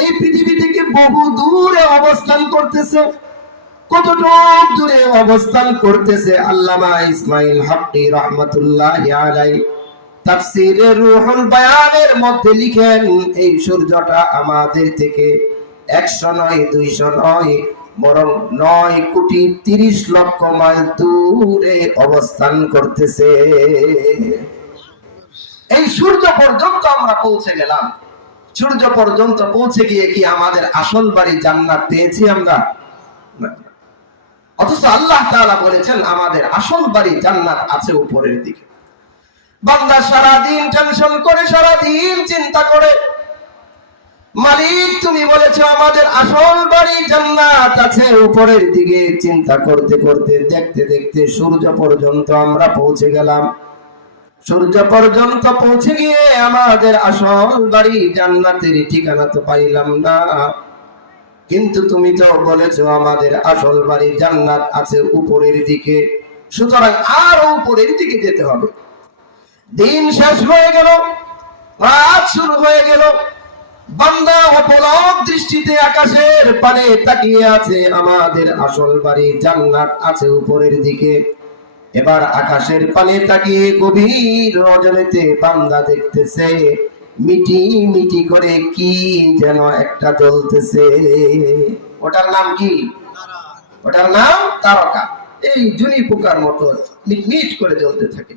এই পৃথিবী থেকে বহু দূরে অবস্থান করতেছে। কতটুকু দূরে অবস্থান করতেছে আল্লামা ইসমাইল হক্কি রহমাতুল্লাহি আলাইহি তাফসীরে রুহুল বায়ানের মধ্যে লিখেন, এই সূর্যটা আমাদের থেকে 100 নয় 200 নয়, বরং 9,30,00,000 মাইল দূরে অবস্থান করতেছে। এই সূর্য পর্যন্ত আমরা পৌঁছে গেলাম। সূর্য পর্যন্ত পৌঁছে গিয়ে কি আমাদের আসল বাড়ি জান্নাত পেয়েছি আমরা? অথচ আল্লাহ তাআলা বলেছেন আমাদের আসল বাড়ি জান্নাত আছে উপরের দিকে। বান্দা সারাদিন টেনশন করে, সারাদিন চিন্তা করে, মালিক তুমি বলেছো আমাদের আসল বাড়ি জান্নাত আছে উপরের দিকে। চিন্তা করতে করতে দেখতে দেখতে সূর্য পর্যন্ত আমরা পৌঁছে গেলাম। সূর্য পর্যন্ত পৌঁছে গিয়ে আমাদের আসল বাড়ি জান্নাতের ঠিকানা তো পাইলাম না। কিন্তু তুমি তো বলেছো আমাদের আসল বাড়ি জান্নাত আছে উপরের দিকে, সুতরাং আরো উপরের দিকে যেতে হবে। দিন শেষ হয়ে গেল, রাত শুরু হয়ে গেল। বান্দা অপলক দৃষ্টিতে আকাশের পানে তাকিয়ে আছে, আমাদের আসল বাড়ি জান্নাত আছে উপরের দিকে। এবার আকাশের পানে তাকিয়ে গভীর রজনীতে বান্দা দেখতেছে মিটি মিটি করে কি যেন একটা জ্বলতেছে। ওটার নাম কি? ওটার নাম তারকা। এই জুনি পোকার মতো মিটমিট করে জ্বলতে থাকে।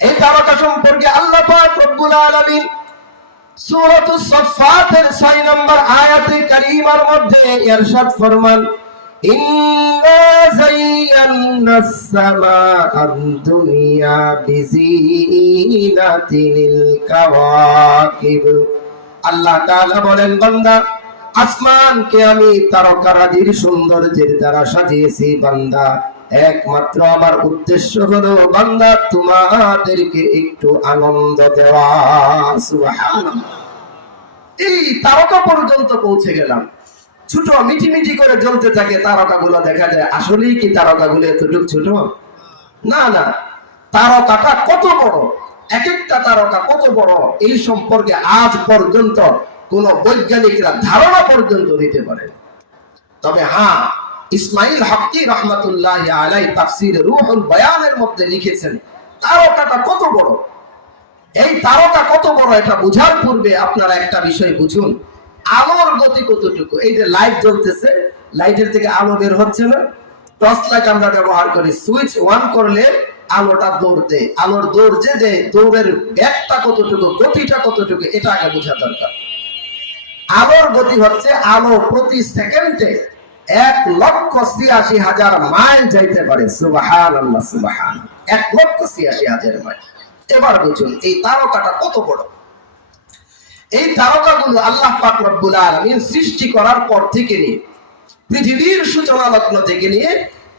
এই তারকা সম্পর্কে আল্লাহ পাক রব্বুল আলামিন সূরাতুস সাফফাতের 6 নম্বর আয়াতে কারীমার মধ্যে ইরশাদ ফরমান, ইন্না যায়্যানাস সামাআদ দুনিয়া বিজিনাতিল কাওয়াকিব। আল্লাহ তাআলা বলেন, বান্দা আসমানকে আমি তারকারাজির সৌন্দর্যের দ্বারা সাজিয়েছি। বান্দা একমাত্র আমার উদ্দেশ্য হলো বান্দা তোমাদেরকে একটু আনন্দ দেওয়া। সুবহানাল্লাহ। এই তারকা পর্যন্ত পৌঁছে গেলাম। ছোট মিটি মিটি করে জ্বলতে থাকে তারকাগুলো, দেখা যায় আসলেই কি তারকাগুলো এতটুকু ছোট? না না, তারকাটা কত বড়, এক একটা তারকা কত বড় এই সম্পর্কে আজ পর্যন্ত কোন বৈজ্ঞানিকরা ধারণা পর্যন্ত দিতে পারে। তবে হ্যাঁ, ইসমাইল হক্কি রহমাতুল্লাহি আলাইহি তাফসীরে রুহুল বায়ানের মধ্যে লিখেছেন তারকাটা কত বড়। এই তারকা কত বড় এটা বোঝার পূর্বে আপনারা একটা বিষয় বুঝুন, আলোর গতি কতটুকু। এই যে লাইট জ্বলতেছে, লাইটের থেকে আলো বের হচ্ছে না? টর্চ লাইট আমরা ব্যবহার করি, সুইচ অন করলে আলোটা দৌড়তে, আলোর দৌড় যে দৌড়ের ব্যাগটা কতটুকু, গতিটা কতটুকু, এটা আগে বোঝা দরকার। আলোর গতি হচ্ছে আলো প্রতি সেকেন্ডে 1,86,000 মাইল যাইতে পারে। সুবহানাল্লাহ সুবহানাল্লাহ, 1,86,000 মাইল। এবার বুঝুন এই তারকাটা কত বড়। এই তারকাগুলো আল্লাহ পাক রব্বুল আলামিন সৃষ্টি করার পর থেকে নিয়ে, পৃথিবীর সূচনা লগ্ন থেকে নিয়ে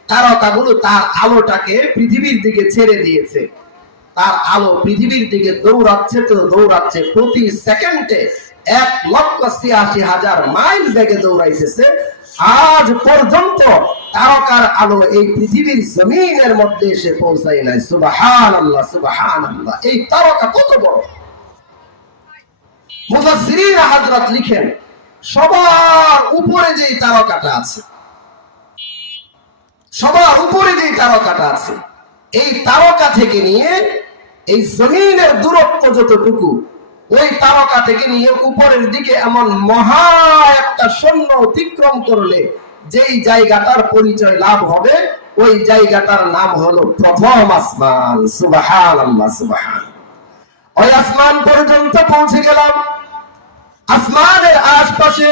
তারকাগুলো তার আলোটাকে পৃথিবীর দিকে ছেড়ে দিয়েছে। তার আলো পৃথিবীর দিকে দৌড়াচ্ছে তো দৌড়াচ্ছে, প্রতি সেকেন্ডে 1,86,000 মাইল বেগে দৌড়াইতেছে। আজ পর্যন্ত তারকার আলো এই পৃথিবীর জমিনের মধ্যে এসে পৌঁছায় নাই। সুবহানাল্লাহ সুবহানাল্লাহ, এই তারকা কত বড়। মুফাসসিরিন হযরত লিখেন, সবার উপরে যে তারকাটা আছে, সবার উপরে যে তারকাটা আছে, এই তারকা থেকে নিয়ে এই জমিনের দূরত্ব যতটুকু, ওই তারকা থেকে নিয়ে উপরের দিকে এমন মহা একটা শূন্য অতিক্রম করলে যেই জায়গাটার পরিচয় লাভ হবে, ওই জায়গাটার নাম হলো প্রথম আসমান। সুবহানাল্লাহ সুবহানাল্লাহ। ওই আসমান পর্যন্ত পৌঁছে গেলাম। আসমানের আশপাশে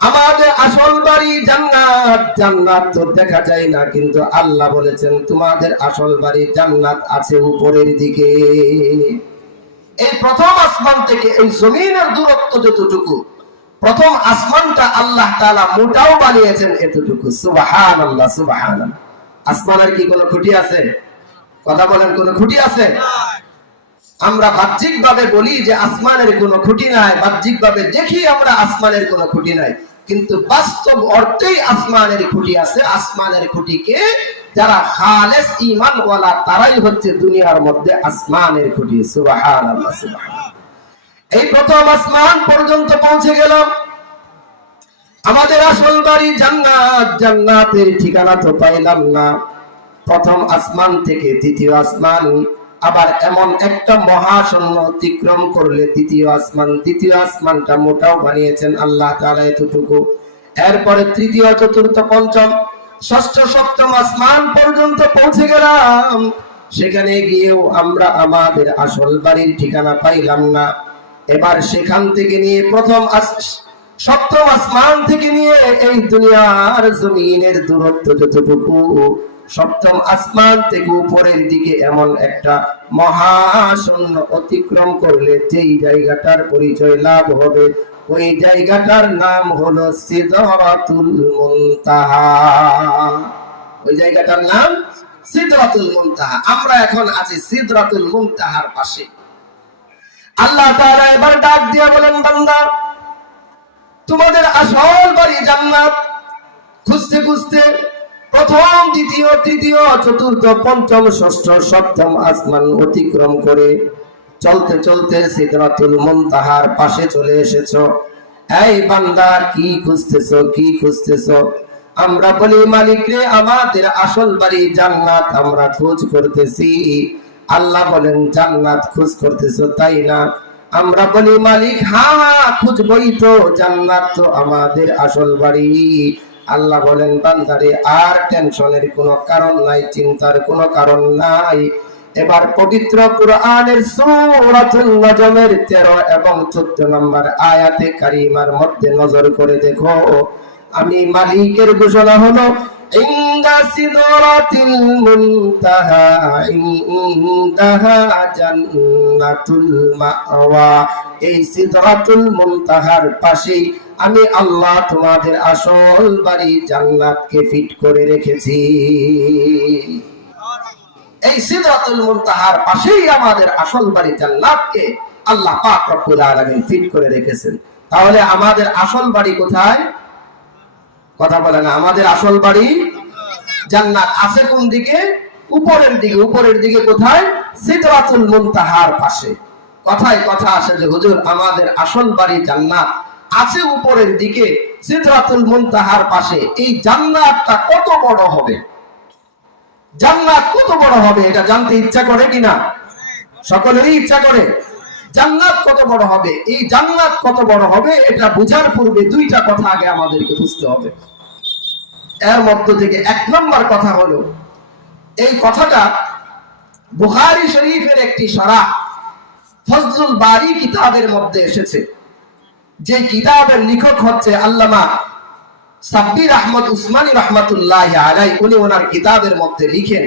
আমাদের আসল বাড়ি জান্নাত। জান্নাত তো দেখা যায় না, কিন্তু আল্লাহ বলেছেন তোমাদের আসল বাড়ি জান্নাত আছে উপরের দিকে। এই প্রথম আসমান থেকে এই জমিনের দূরত্ব যতটুকু, প্রথম আসমানটা আল্লাহ তাআলা মোটাও বানিয়েছেন এতটুকু। সুবহানাল্লাহ সুবহানাল্লাহ। আসমানের কি কোনো খুঁটি আছে? কথা বলেন, কোনো খুঁটি আছে? আমরা বাহ্যিক ভাবে বলি যে আসমানের কোনো খুঁটি নাই, বাহ্যিক ভাবে দেখি আমরা আসমানের কোনো খুঁটি নাই, কিন্তু বাস্তব অর্থেই আসমানের খুঁটি আছে। আসমানের খুঁটিকে যারা খালেস ঈমান ওয়ালা তারাই হচ্ছে দুনিয়ার মধ্যে আসমানের খুঁটি। সুবহানাল্লাহ সুবহানাল্লাহ। এই প্রথম আসমান পর্যন্ত পৌঁছে গেলাম। আমাদের আসল বাড়ি জান্নাত, জান্নাতের ঠিকানা তো পাইলাম না। প্রথম আসমান থেকে দ্বিতীয় আসমান, আবার এমন একটা মহাশূন্য অতিক্রম করলে দ্বিতীয় আসমান, দ্বিতীয় আসমানটা মোটাও বানিয়েছেন আল্লাহ তাআলা এতটুকু। এরপরে তৃতীয়, চতুর্থ, পঞ্চম, ষষ্ঠ, সপ্তম আসমান পর্যন্ত পৌঁছে গেলাম। সেখানে গিয়েও আমরা আমাদের আসল বাড়ির ঠিকানা পাইলাম না। এবার সেখান থেকে নিয়ে সপ্তম আসমান থেকে নিয়ে এই দুনিয়ার জমিনের দূরত্ব যতটুকু, সপ্তম আসমান থেকে উপরের দিকে এমন একটা মহাশূন্য অতিক্রম করলে যেই জায়গাটার পরিচয় লাভ হবে, ওই জায়গাটার নাম হলো সিদরাতুল মুনতাহা। ওই জায়গাটার নাম সিদরাতুল মুনতাহা। আমরা এখন আছি সিদরাতুল মুনতাহার পাশে। আল্লাহ তাআলা এবার ডাক দিয়ে বলেন, বান্দা, তোমাদের আসল বাড়ি জান্নাত। খুঁজতে খুঁজতে প্রথম, দ্বিতীয়, তৃতীয়, চতুর্থ, পঞ্চম, ষষ্ঠ, সপ্তম আসমান অতিক্রম করে চলতে চলতে সিদরাতুল মুনতাহার পাশে চলে এসেছো। এই বান্দা, কি খুঁজতেছো, কি খুঁজতেছো? আমরা বলি, মালিক রে, আমাদের আসল বাড়ি জান্নাত আমরা খোঁজ করতেছি। আল্লাহ বলেন, জান্নাত খোঁজ করতেছো তাই না? আমরা বলি, মালিক, হ্যাঁ খুঁজবই তো, জান্নাত তো আমাদের আসল বাড়ি। আল্লাহ বলেন, বান্দারে, আর টেনশনের কোনো কারণ নাই, চিন্তার কোনো কারণ নাই। এবার পবিত্র কুরআনের সূরাতুন নজমের 13 এবং 14 নম্বর আয়াতে কারিমার মধ্যে নজর করে দেখো। আমি মালিকের ঘোষণা হলো, ইনদা সিদরাতিল মুনতাহা ইনদাহা জান্নাতুল মাওয়া। এই সিদরাতুল মুনতাহার পাশেই আমি আল্লাহ তোমাদের আসল বাড়ি জান্নাতকে ফিট করে রেখেছি। এই সিদরাতুল মুনতাহার পাশেই আমাদের আসল বাড়ি জান্নাতকে আল্লাহ পাক রব্বুল আলামিন ফিট করে রেখেছেন। তাহলে আমাদের আসল বাড়ি কোথায়? কথা বলে না। আমাদের আসল বাড়ি জান্নাত আছে কোন দিকে? উপরের দিকে। উপরের দিকে কোথায়? সিদরাতুল মুনতাহার পাশে। কথায় কথা আসে যে, হুজুর, আমাদের আসল বাড়ি জান্নাত আছে উপরের দিকে সিদরাতুল মুনতাহার পাশে। এই জান্নাতটা কত বড় হবে? জান্নাত কত বড় হবে এটা জানতে ইচ্ছা করে কিনা? সকলেরই ইচ্ছা করে। জান্নাত কত বড় হবে, এই জান্নাত কত বড় হবে এটা বুঝার পূর্বে দুইটা কথা আগে আমাদেরকে বুঝতে হবে। এর মধ্য থেকে 1 নম্বর কথা হলো, এই কথাটা বুখারী শরীফের একটি শরহ ফজলুল বারী কিতাবের মধ্যে এসেছে। যে কিতাবের লেখক হচ্ছে আল্লামা সাব্বির আহমদ উসমানী রাহমাতুল্লাহি আলাইহি। উনি ওনার কিতাবের মধ্যে লিখেন,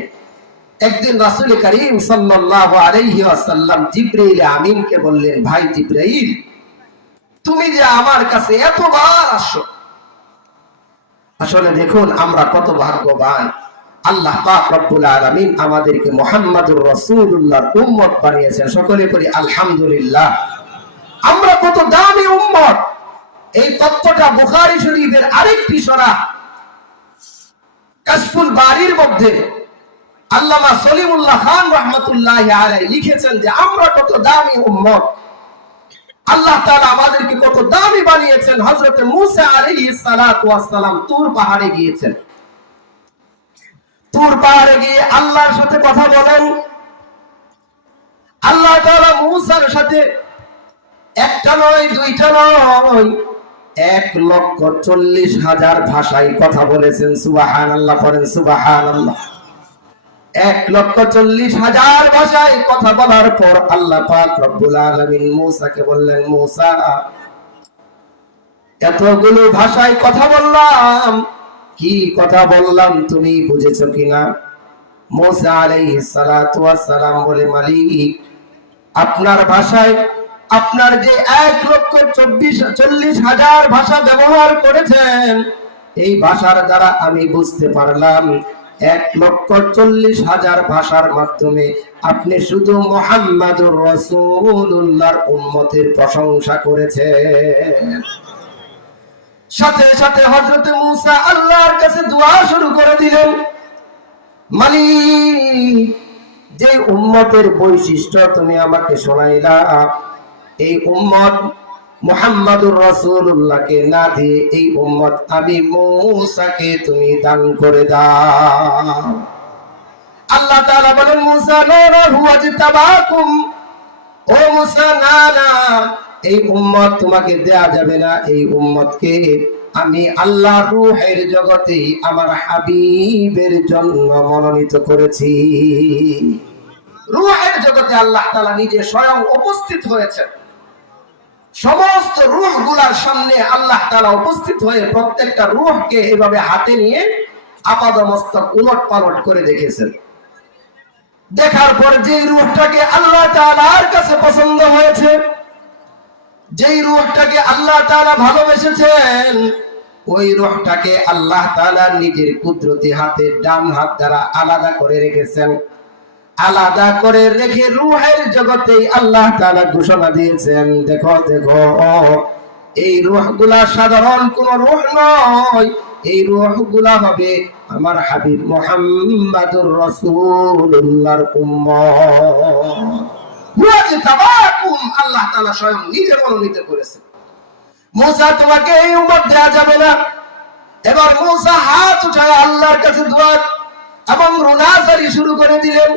একদিন রাসূল করিম সাল্লাল্লাহু আলাইহি ওয়াসাল্লাম জিবরাইল আমিনকে বললেন, ভাই জিবরাইল, তুমি যে আমার কাছে এতবার আসো। আসলে দেখুন আমরা কত ভাগ্যবান। আল্লাহ পাক রব্বুল আলামিন আমাদেরকে মুহাম্মাদুর রাসূলুল্লাহর উম্মত বানিয়েছেন। সকলে বলি আলহামদুলিল্লাহ। আমরা কত দামি উম্মত, এই তথ্যটা বুখারী শরীফের আরেকটি শরহ কাশফুল বারীর মধ্যে আল্লামা সলিমুল্লাহ খান রাহমাতুল্লাহি আলাইহি লিখেছেন যে আমরা কত দামি উম্মত। আল্লাহ তাআলা আমাদেরকে কত দামি বানিয়েছেন। হযরত মূসা আলাইহিস সালাতু ওয়াস সালাম তুর পাহাড়ে গিয়েছেন। তুর পাহাড়ে গিয়ে আল্লাহর সাথে কথা বলেন। আল্লাহ তাআলা মূসার সাথে একটা নয়, দুইটা নয়, 1,40,000 ভাষায় কথা বলেছেন। সুবহানাল্লাহ, পড়েন সুবহানাল্লাহ। 1,40,000 ভাষায় কথা বলার পর আল্লাহ পাক রব্বুল আলামিন মূসাকে বললেন, মূসা, এতগুলো ভাষায় কথা বললাম, কি কথা বললাম তুমি বুঝেছো কিনা? মূসা আলাইহিস সালাতু ওয়াস সালাম বলে, মালিক, আপনার ভাষায় আপনার যে 1,40,000 ভাষা ব্যবহার করেছেন, এই ভাষার দ্বারা আমি বুঝতে পারলাম 1,40,000 ভাষার মাধ্যমে আপনি শুধু মুহাম্মাদুর রাসূলুল্লাহর উম্মতের প্রশংসা করেছেন। সাথে সাথে হযরত মূসা আল্লাহর কাছে দোয়া শুরু করে দিলেন, মালিক, যে উম্মতের বৈশিষ্ট্য তুমি আমাকে শোনাইলা, এই উম্মত মুহাম্মাদুর রাসূলুল্লাহকে না দিয়ে এই উম্মত আমি মূসাকে তুমি দান করে দাও। আল্লাহ তাআলা বলেন, মূসা না হুয়াজতাবাকুম, ও মূসা না, এই উম্মত তোমাকে দেয়া যাবে না। এই উম্মতকে আমি আল্লাহ রূহের জগতে আমার হাবিবের জন্য মনোনীত করেছি। রূহের জগতে আল্লাহ তাআলা নিজে স্বয়ং উপস্থিত হয়েছেন। সমস্ত রূহগুলার সামনে আল্লাহ তাআলা উপস্থিত হয়ে প্রত্যেকটা রূহকে এভাবে হাতে নিয়ে আপাদমস্তক উলটপালট করে দেখেছেন। দেখার পর যে রূহটাকে আল্লাহ তাআলার কাছে পছন্দ হয়েছে, যেই রূহটাকে আল্লাহ তাআলা ভালোবেসেছেন, ওই রূহটাকে আল্লাহ তাআলা নিজের কুদরতি হাতে ডান হাত দ্বারা আলাদা করে রেখেছেন। আলাদা করে রেখে রূহের জগতে আল্লাহ তাআলা ঘোষণা দিয়েছেন, দেখো দেখো, এই রূহগুলা সাধারণ কোন রূহ নয়, এই রূহগুলা হবে আমার হাবিব মুহাম্মাদুর রাসূলুল্লাহর উম্মত। আল্লাহ তাআলা স্বয়ং নিজে মনোনীত করেছেন। মূসা তোমাকে এই উম্মত দেয়া যাবে না। এবার মূসা হাত উঠায় আল্লাহর কাছে দোয়া এবং রুনাজারি শুরু করে দিলেন,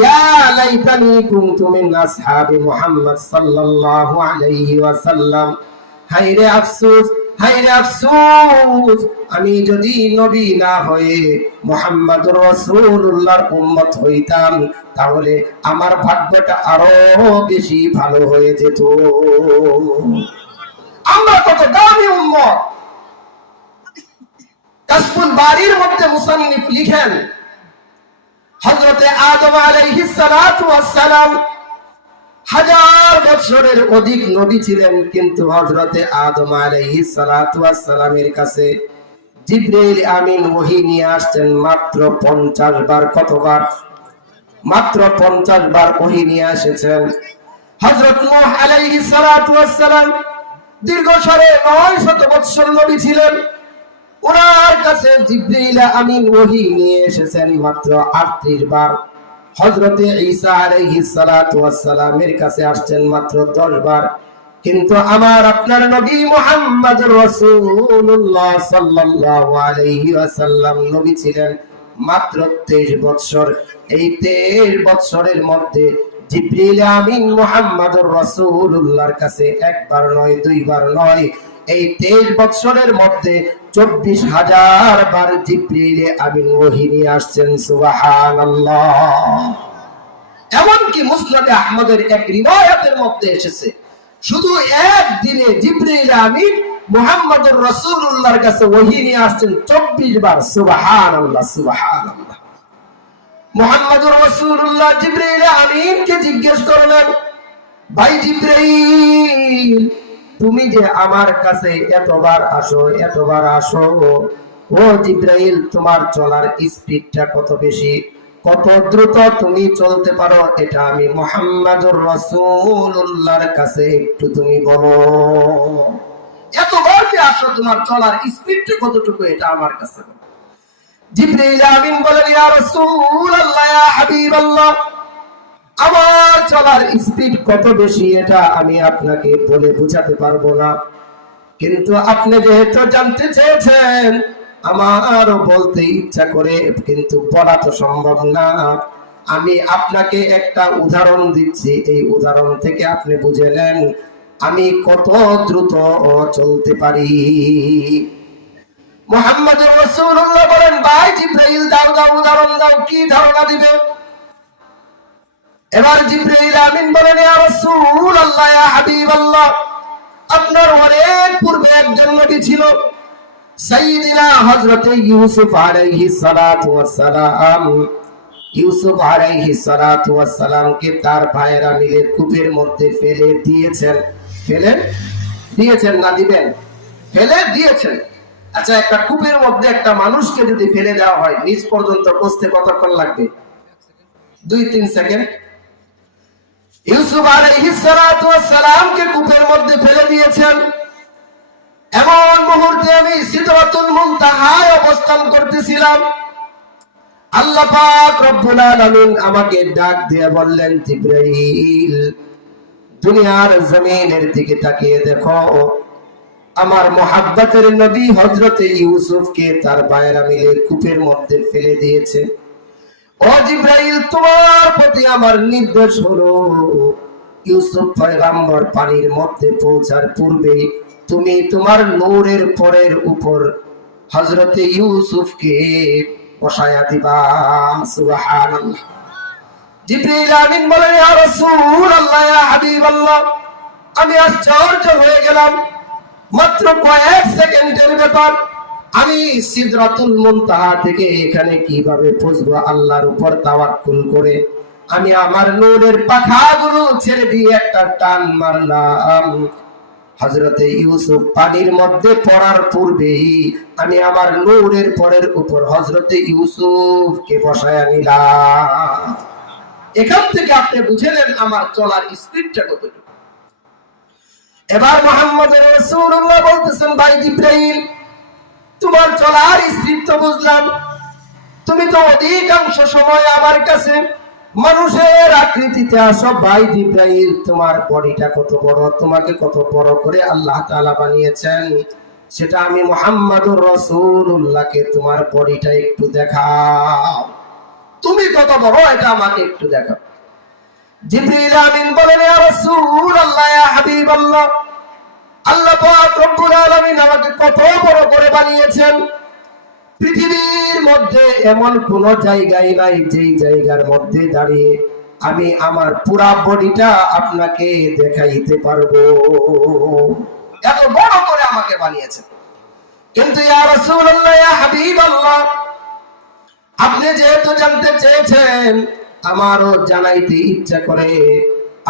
ইয়া লাইতানি কুনতু মিন আসহাবি মুহাম্মদ সাল্লাল্লাহু আলাইহি ওয়াসাল্লাম, হায়রে আফসোস, হায়রে আফসোস, আমি যদি নবী না হয়ে মুহাম্মাদুর রাসূলুল্লাহর উম্মত হইতাম তাহলে আমার ভাগ্যটা আরো বেশি ভালো হয়ে যেত। আমরা কত দামি উম্মত। কাশফুল বারীর মধ্যে মুসান্নিফ লিখেন, হযরতে আদম আলাইহিস সালাতু ওয়াস সালাম 1000 বছরের অধিক নবী ছিলেন, কিন্তু হযরতে আদম আলাইহিস সালাতু ওয়াস সালামের কাছে জিবরাইল আমিন ওহী নিয়ে আসতেন মাত্র 50 বার। কতবার? মাত্র 50 বার ওহী নিয়ে এসেছেন। হযরত নূহ আলাইহিস সালাতু ওয়াস সালাম দীর্ঘ 950 বছর নবী ছিলেন, ওনার কাছে জিবরাইল আমিন ওহী নিয়ে এসেছেন মাত্র 38 বার। হযরতে ঈসা আলাইহিস সালাতু ওয়াস সালামের কাছে আসছেন মাত্র 10 বার। কিন্তু আমার আপনার নবী মুহাম্মদুর রাসূলুল্লাহ সাল্লাল্লাহু আলাইহি ওয়াসাল্লাম নবী ছিলেন মাত্র 23 বছর। এই 23 বছরের মধ্যে জিবরাইল আমিন মুহাম্মদুর রাসূলুল্লাহর কাছে একবার নয়, দুইবার নয়, এই 23 বছরের মধ্যে 24,000 বার জিবরাইল আমিন ওহী নিয়ে আসছেন। সুবহানাল্লাহ। এমনকি মুসনাদে আহমদের এক রিওয়ায়াতের মধ্যে এসেছে, শুধু একদিনে জিবরাইল আমিন মুহাম্মদুর রাসূলুল্লাহর কাছে ওহী নিয়ে আসছেন 24 বার। সুবহানাল্লাহ, সুবহানাল্লাহ। মুহাম্মদুর রাসূলুল্লাহ জিবরাইল আমিনকে জিজ্ঞেস করলেন, ভাই জিবরাইল, তুমি যে আমার কাছে এতবার আসো, এতবার আসো, ও জিবরাইল, তোমার চলার স্পিডটা কত বেশি, কত দ্রুত তুমি চলতে পারো, এটা আমি মুহাম্মদুর রাসূলুল্লাহর কাছে একটু তুমি বলো। এতবার যে আসো, তোমার চলার স্পিডটা কতটুকু, এটা আমার কাছে বলো। জিবরাইল আমিন বলেন, ইয়া রাসূলুল্লাহ, ইয়া হাবিবাল্লাহ, আমার চলার স্পিড কত বেশি এটা আমি আপনাকে বলে বোঝাতে পারবো না, কিন্তু আপনি যেহেতু জানতে চেয়েছেন, আমারও বলতে ইচ্ছা করে, কিন্তু বলা তো সম্ভব না। আমি আপনাকে একটা উদাহরণ দিচ্ছি, এই উদাহরণ থেকে আপনি বুঝে নেন আমি কত দ্রুত চলতে পারি। মুহাম্মদুর রাসূলুল্লাহ বলেন, ভাই জিবরাইল, দাও দাও, উদাহরণ দাও, কি ধারণা দিবে? এবার জিবরাইল আমিন বলেন, ইয়া রাসূলুল্লাহ, ইয়া হাবিবাল্লাহ, আপনার অনেক পূর্বে একজন নবী ছিল, সাইয়্যিদিনা হযরতে ইউসুফ আলাইহিস সালাতু ওয়াস সালাম। ইউসুফ আলাইহিস সালাতু ওয়াস সালামকে তার ভাইয়েরা মিলে কূপের মধ্যে ফেলে দিয়েছেন। ফেলে দিয়েছেন না দিবেন? ফেলে দিয়েছেন। আচ্ছা, একটা কূপের মধ্যে একটা মানুষকে যদি ফেলে দেওয়া হয়, নিচ পর্যন্ত পৌঁছতে কতক্ষণ লাগবে? 2-3 সেকেন্ড। ইউসুফ আলাইহিস সালাতু ওয়াস সালামকে কূপের মধ্যে ফেলে দিয়েছেন। এমন মুহূর্তে আমি সিদরাতুল মুনতাহায় অবস্থান করতেছিলাম, আল্লাহ পাক রব্বুল আলামিন আমাকে ডাক দিয়ে বললেন, জিবরাইল, দুনিয়ার জমিনের দিকে তাকিয়ে দেখো, আমার মুহাব্বতের নবী হযরতে ইউসুফকে তার ভাইয়েরা মিলে কূপের মধ্যে ফেলে দিয়েছে। ও জিবরাইল, তোমার প্রতি আমার নির্দেশ হলো, ইউসুফ পয়গম্বর পানির মধ্যে পৌঁছার পূর্বে তুমি তোমার নূরের পরের উপর হযরতে ইউসুফকে বসায়া দিবা। সুবহানাল্লাহ। জিবরাইল আমিন বলেন, ইয়া রাসূলুল্লাহ, ইয়া হাবিবাল্লাহ, আমি আশ্চর্য হয়ে গেলাম। মাত্র কয়েক সেকেন্ডের ব্যাপার, আমি সিদরাতুল মুনতাহা থেকে এখানে কিভাবে পৌঁছবো আল্লাহর উপর তাওয়াক্কুল করে আমি আমার নূরের পাখাগুলো ছেড়ে দিয়ে একটা টান মারলাম। হযরতে ইউসুফ পানির মধ্যে পড়ার পূর্বেই আমি আমার নূরের পরের উপর হযরতে ইউসুফকে বসায়া নিলাম। এখান থেকে আপনি বুঝে নেন আমার চলার স্পিডটা কতটুকু। এবার মুহাম্মদ রাসূলুল্লাহ বলতেছেন, ভাই জিবরাইল, তোমার চলার স্পিড তো বুঝলাম, তুমি তো অধিকাংশ সময় আমার কাছে মানুষের আকৃতিতে আসো। ভাই জিবরাইল, তোমার বডিটা কত বড়, তোমাকে কত বড় করে আল্লাহ তাআলা বানিয়েছেন সেটা আমি মুহাম্মদুর রাসূলুল্লাহকে তোমার বডিটা একটু দেখাও। তুমি কত বড় এটা আমাকে একটু দেখাও। জিবরিল আমিন বলেন, ইয়া রাসূলুল্লাহ, ইয়া হাবিবাল্লাহ, আল্লাহ পাক রব্বুল আলামিন আমাকে কত বড় করে বানিয়েছেন। পৃথিবীর মধ্যে এমন কোন জায়গায় নাই যেই জায়গার মধ্যে দাঁড়িয়ে আমি আমার পুরা বডিটা আপনাকে দেখাইতে পারবো। এত বড় করে আমাকে বানিয়েছেন। কিন্তু ইয়া রাসূলুল্লাহ, ইয়া হাবিবাল্লাহ, আপনি যেহেতু জানতে চেয়েছেন, আমারও জানাইতে ইচ্ছা করে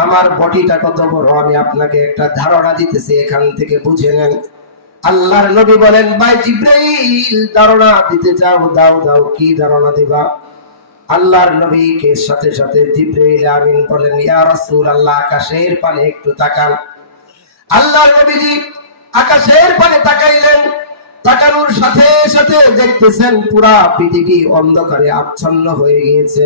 আমার বডিটা কত বড়। আমি আপনাকে একটা ধারণা দিতেছি, এখান থেকে বুঝে নেন। আল্লাহর নবী বলেন, ভাই জিবরাইল, ধারণা দিতে চাও, দাও দাও, কি ধারণা দিবা? আল্লাহর নবীকে সাথে সাথে জিবরাইল আমিন বলেন, ইয়া রাসূলুল্লাহ, আকাশের পানে একটু তাকান। আল্লাহর নবীজি আকাশের পানে তাকাইলেন। তাকানোর সাথে সাথে দেখতেছেন পুরা পৃথিবী অন্ধকারে আচ্ছন্ন হয়ে গিয়েছে।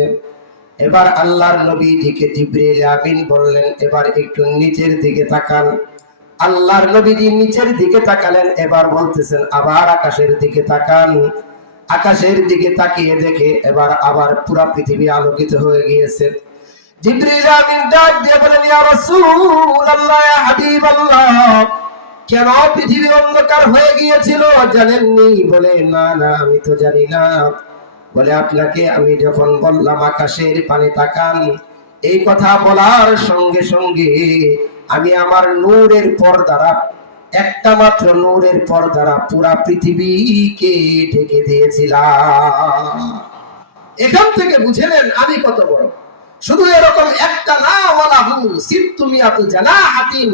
এবার আল্লাহর নবীজিকে জিবরাইল আমিন বললেন, এবার একটু নিচের দিকে তাকান। আল্লাহর নবীজি নিচের দিকে তাকালেন। এবার বলতেছেন, আবার আকাশের দিকে তাকান। আকাশের দিকে তাকিয়ে দেখে এবার আবার পুরা পৃথিবী আলোকিত হয়ে গিয়েছে। জিবরাইল আমিন ডাক দিয়ে বলেন, ইয়া রাসূলুল্লাহ, ইয়া হাবিবাল্লাহ, কেন পৃথিবী অন্ধকার হয়ে গিয়েছিল জানেননি? বলে, না না, আমি তো জানি না। বলে, আপনাকে আমি যখন বললাম আকাশের পানে তাকান, এই কথা বলার সঙ্গে সঙ্গে আমি আমার নূরের পর্দারা, একটা মাত্র নূরের পর্দারা পুরা পৃথিবীকে ঢেকে দিয়েছিলাম। এখান থেকে বুঝে নেন আমি কত বড়। শুধু এরকম একটা না, ওয়ালাহু সিত্তুমিয়াতু জানাহাতিন,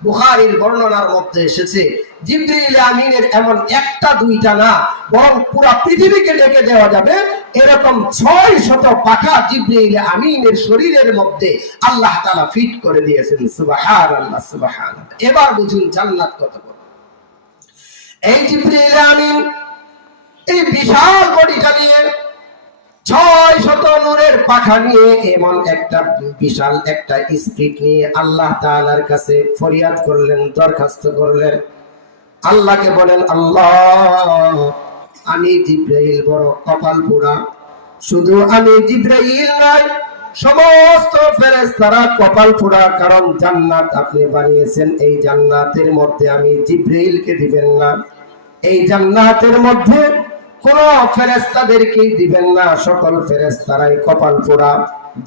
বুখারীর বর্ণনার মধ্যে এসেছে জিবরিল আমিনের এমন একটা দুইটা না, বরং পুরা পৃথিবীকে ঢেকে দেওয়া যাবে এরকম 600 পাখা জিবরিল আমিনের শরীরের মধ্যে আল্লাহ তাআলা ফিট করে দিয়েছেন। সুবহানাল্লাহ, সুবহানাল্লাহ। এবার বুঝুন জান্নাত কত বড়। এই জিবরিল আমিন এই বিশাল বডিটা নিয়ে 600 নূরের পাখা নিয়ে এমন একটা বিশাল একটা স্পিরিট নিয়ে আল্লাহ তাআলার কাছে ফরিয়াদ করলেন, দরখাস্ত করলেন। আল্লাহকে বলেন, আল্লাহ, আমি জিবরাইল বড় কপাল পোড়া। শুধু আমি জিবরাইল নয়, সমস্ত ফেরেশতারা কপাল পোড়া। কারণ জান্নাত আপনি বানিয়েছেন, এই জান্নাতের মধ্যে আমি জিবরাইলকে দিবেন না, এই জান্নাতের মধ্যে কোন ফেরেশতাদেরকে দিবেন না। সকল ফেরেশতারাই কপাল পোড়া।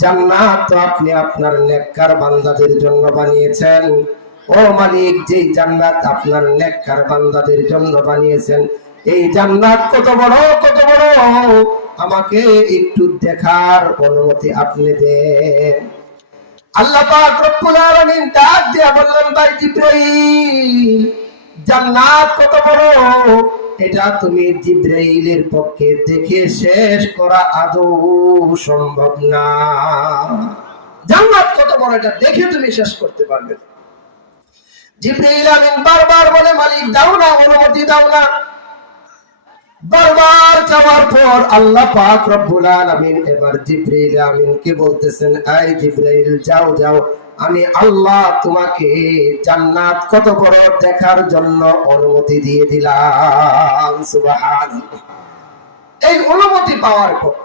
জান্নাত তো আপনি আপনার নেককার বান্দাদের জন্য বানিয়েছেন। ও মালিক, যে জান্নাত আপনার নেককার বান্দাদের জন্য বানিয়েছেন, এই জান্নাত কত বড়, কত বড়, আমাকে একটু দেখার অনুমতি আপনি দেন। আল্লাহ পাক রব্বুল আলামিন ডাক দিয়ে বললেন, ভাই জিবরাইল, জান্নাত কত বড় এটা তুমি জিবরাইলের পক্ষে দেখে শেষ করা আদৌ সম্ভব না। জান্নাত কত বড় এটা দেখে তুমি শেষ করতে পারবে না। জিবরাইল আমিন বারবার বলে, মালিক দাও না, অনুমতি দাও না। বারবার চাওয়ার পর আল্লাহ পাক রব্বুল আলামিন এবার জিবরাইল আমিনকে বলতেছেন, আই জিবরাইল, যাও যাও, আমি আল্লাহ তোমাকে জান্নাত কত বড় দেখার জন্য অনুমতি দিয়ে দিলাম। সুবহানাল্লাহ। এই অনুমতি পাওয়ার পর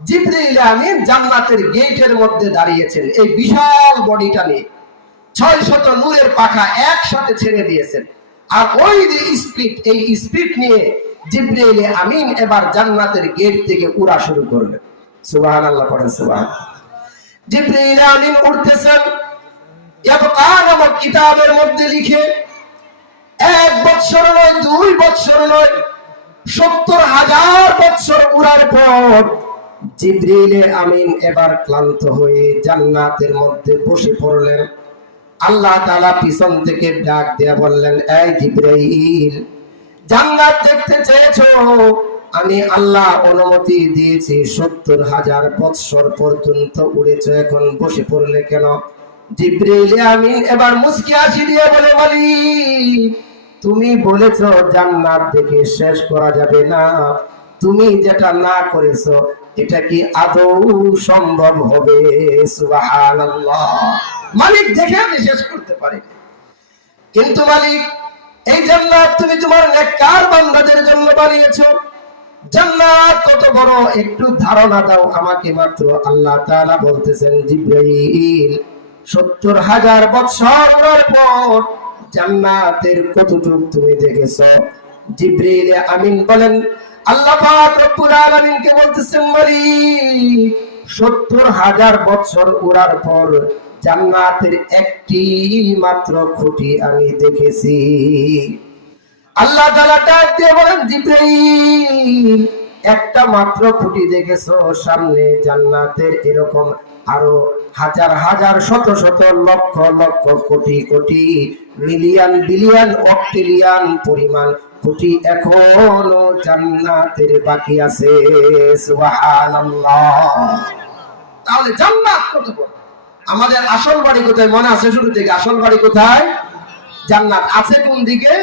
জিবরাইল আমিন জান্নাতের গেটের মধ্যে দাঁড়িয়েছেন, এই বিশাল বডিটা নিয়ে 600 নূরের পাখা একসাথে ছেড়ে দিয়েছেন। আর ওই যে স্পিড, এই স্পিড নিয়ে জিবরাইল আমিন এবার জান্নাতের গেট থেকে উড়া শুরু করলেন। সুবহানাল্লাহ পড়েন সুবহানাল্লাহ। জিবরাইল আমিন উড়তেছেন, ইয়াবকা নামক কিতাবের মধ্যে লিখে 1 বছর নয়, 2 বছর নয়, 70,000 বছর উড়ার পর জিবরাইল আমিন এবার ক্লান্ত হয়ে জান্নাতের মধ্যে বসে পড়লেন। আল্লাহ তাআলা পিছন থেকে ডাক দিয়ে বললেন, এই জিবরাইল, জান্নাত দেখতে চেয়েছো, আমি আল্লাহ অনুমতি দিয়েছি, 70,000 বছর পর্যন্ত উড়েছো, এখন বসে পড়লে কেন? জিবরাইল আমিন এবার মুস্কি হাসি দিয়ে বলে, মালিক, তুমি বলেছো জান্নাত দেখে শেষ করা যাবে না, তুমি যেটা না করেছো এটা কি আদৌ সম্ভব হবে? সুবহানাল্লাহ। মালিক দেখে আমি শেষ করতে পারি, কিন্তু মালিক এই জান্নাত তুমি তোমার নেককার বান্দাদের জন্য বানিয়েছো, জান্নাত কত বড় একটু ধারণা দাও আমাকে মাত্র। আল্লাহ তাআলা বলতেছেন, জিবরাইল, 70,000 বছর পর জান্নাতের কতটুকু তুমি দেখেছো? জিবরাইল আমিন বলেন, আল্লাহ পাক রব্বুল আলামিনকে বলতেছেন, মালিক, 70,000 বছর উড়ার পর জান্নাতের একটি মাত্র খুঁটি আমি দেখেছি। আল্লাহ তাআলা ডাক দিয়ে বলেন, জিবরাইল, একটা মাত্র খুঁটি দেখেছো, সামনে জান্নাতের এরকম আরো হাজার হাজার শত শত লক্ষ লক্ষ কোটি কোটি মিলিয়ন বিলিয়ন অক্টিলিয়ন পরিমাণ খুঁটি এখনো জান্নাতের বাকি আছে। সুবহানাল্লাহ। তাহলে জান্নাত কত বড়! আমাদের আসল বাড়ি কোথায় মনে আছে? শুরু থেকে আসল বাড়ি কোথায়? জান্নাত আছে কোন দিকে?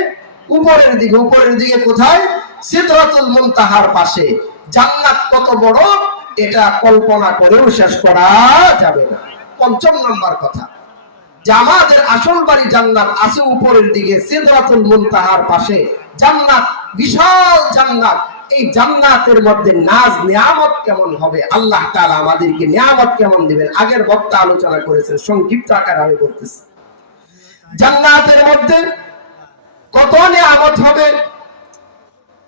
উপরের দিকে। উপরের দিকে কোথায়? সিদরাতুল মুনতাহার পাশে। জান্নাত কত বড় এটা কল্পনা করেও শেষ করা যাবে না। ৫ম নাম্বার কথা, যে আমাদের আসল বাড়ি জান্নাত আছে উপরের দিকে সিদরাতুল মুনতাহার পাশে। জান্নাত বিশাল জান্নাত, এই জান্নাতের মধ্যে নাজ নিয়ামত কেমন হবে, আল্লাহ তাআলা আমাদেরকে নিয়ামত কেমন দিবেন, আগের বক্তা আলোচনা করেছেন, সংক্ষিপ্ত আকারে আমি বলতেছি। জান্নাতের মধ্যে কত নিয়ামত হবে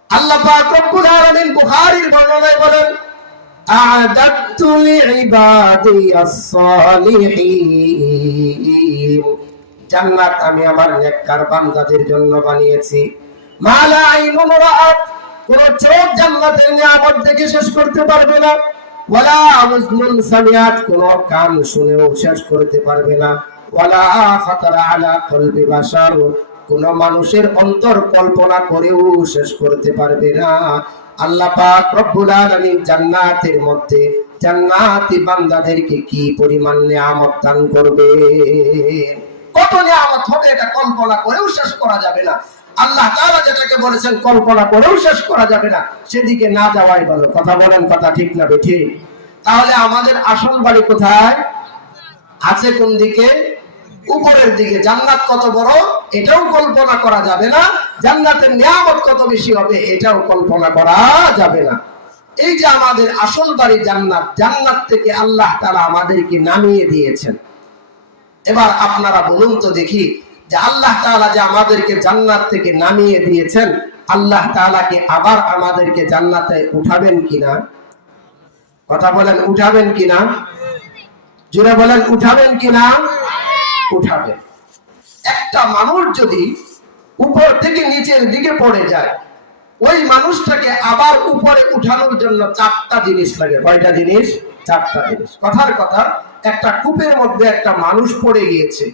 আল্লাহ পাক রব্বুল আলামিন বুখারীর বর্ণনায় বলেন, আ'দাতু লিইবাদিয়াস সালিহিন, জান্নাত আমি আমার নেককার বান্দাদের জন্য বানিয়েছি। মা লা আইনুন রাআত, কোন চোখ জান্নাতের নিয়ামত দেখে শেষ করতে পারবে না। ওয়ালা উযনুন সামিআত, কোন কান শুনেও শেষ করতে পারবে না। ওয়ালা খাতারা আলা কলবি বাশার, কোন মানুষের অন্তর কল্পনা করেও শেষ করতে পারবে না। আল্লাহ পাক রব্বুল আলামিন জান্নাতের মধ্যে জান্নাতি বান্দাদেরকে কি পরিমাণ নিয়ামত দান করবে, কত নিয়ামত হবে এটা কল্পনা করেও শেষ করা যাবে না। আল্লাহ তাআলা যেটাকে বলেছেন কল্পনা করেও শেষ করা যাবে না, সেদিকে না যাওয়াই ভালো। কথা বলেন, কথা ঠিক না বেঠিক? তাহলে আমাদের আসল বাড়ি কোথায়? আছে কোন দিকে? উপরের দিকে। জান্নাত কত বড় এটাও কল্পনা করা যাবে না, জান্নাতের নিয়ামত কত বেশি হবে এটাও কল্পনা করা যাবে না। এই যে আমাদের আসল বাড়ি জান্নাত, জান্নাত থেকে আল্লাহ তাআলা আমাদেরকে নামিয়ে দিয়েছেন। এবার আপনারা বলুন তো দেখি, যে আল্লাহ তাআলা যে আমাদেরকে জান্নাত থেকে নামিয়ে দিয়েছেন, আল্লাহ তাআলাকে আবার আমাদেরকে জান্নাতে উঠাবেন কিনা? কথা বলেন, উঠাবেন কিনা? জোরে বলেন, উঠাবেন কিনা? উঠাবেন। একটা মানুষ যদি উপর থেকে নিচের দিকে পড়ে যায়, ওই মানুষটাকে আবার উপরে উঠানোর জন্য 4টা জিনিস লাগে। কয়টা জিনিস? 4টা জিনিস। কথার কথা, একটা কূপের মধ্যে একটা মানুষ পড়ে গিয়েছে,